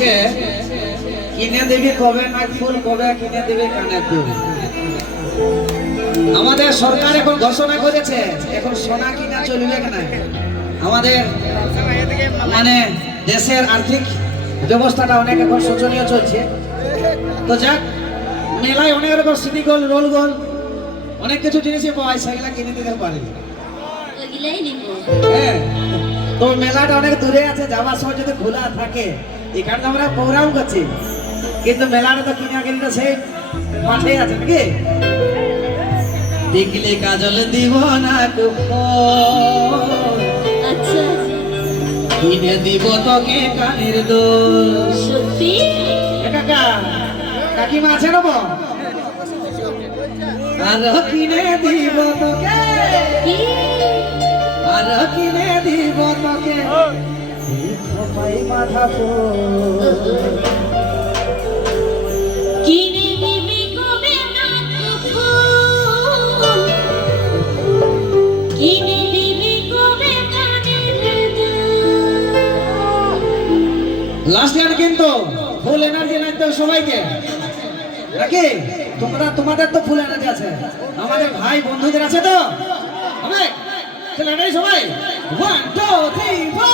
বলছে কিনে দিবি কবে না ফুল, কবে কিনে দিবি কানের দুল। আমাদের সরকার এখন ঘোষণা করেছে এখন সোনা কিনা চলবে না। আমাদের মানে দেশের আর্থিক ব্যবস্থাটা অনেক এখন শোচনীয় চলছে। তো যাক, মেলায় অনেক রকম সিটি গোল, রোল গোল, অনেক কিছু জিনিসই পাওয়া যায়, সেগুলা কিনে দিতে পারি। হ্যাঁ, তো মেলাটা অনেক দূরে আছে, যাওয়ার সময় যদি খোলা থাকে, এখানে আমরা প্রোগ্রাম করছি, কিন্তু মেলাটা তো কিনা কিনতে সেই মাঠে আছে নাকি। দেখলে কাজল দিব না কিনে দিব তোকে কানের দোল। সত্যি কাকা কাকিমা আছে না? আর কিনে দিব তোকে, আর কিনে দিব তোকে খোপাই মাথা কিনে দিবি কবে না ফুল, কিনে দিবি কবে কানের দুল। লাস্ট ইয়ার কিন্তু ফুল এনার্জি লাগবে সবাইকে নাকি? তোমাদের তো ফুল এনার্জি আছে, আমাদের ভাই বন্ধুদের আছে তো হবে। চলে এটাই সবাই 1 2 3 4।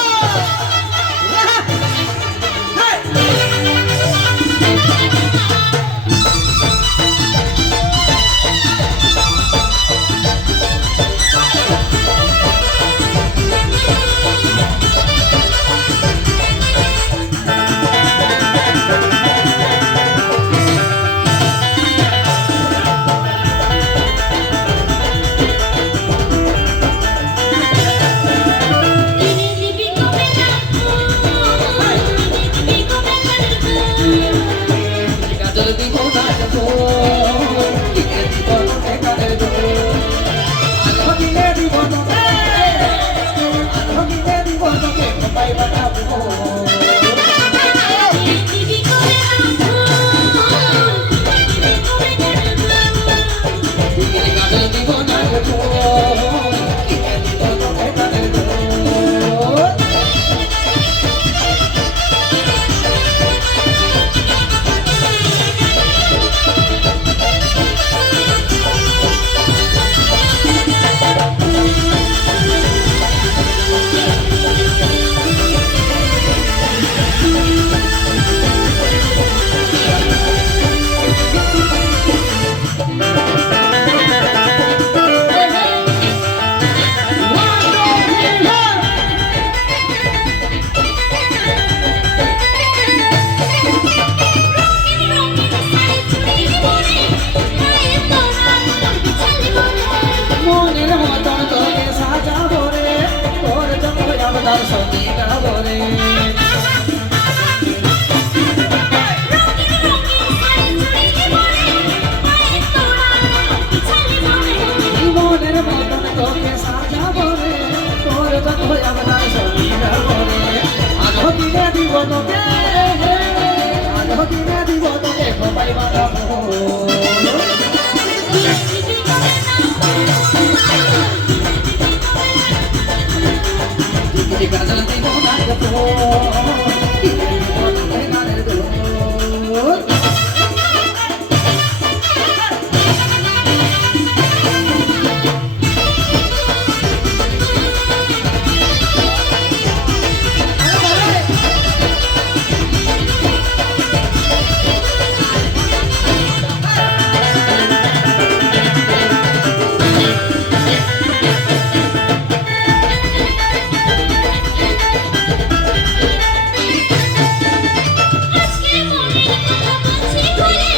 আজকে মনের কথা বলছি খুলে,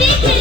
দেখে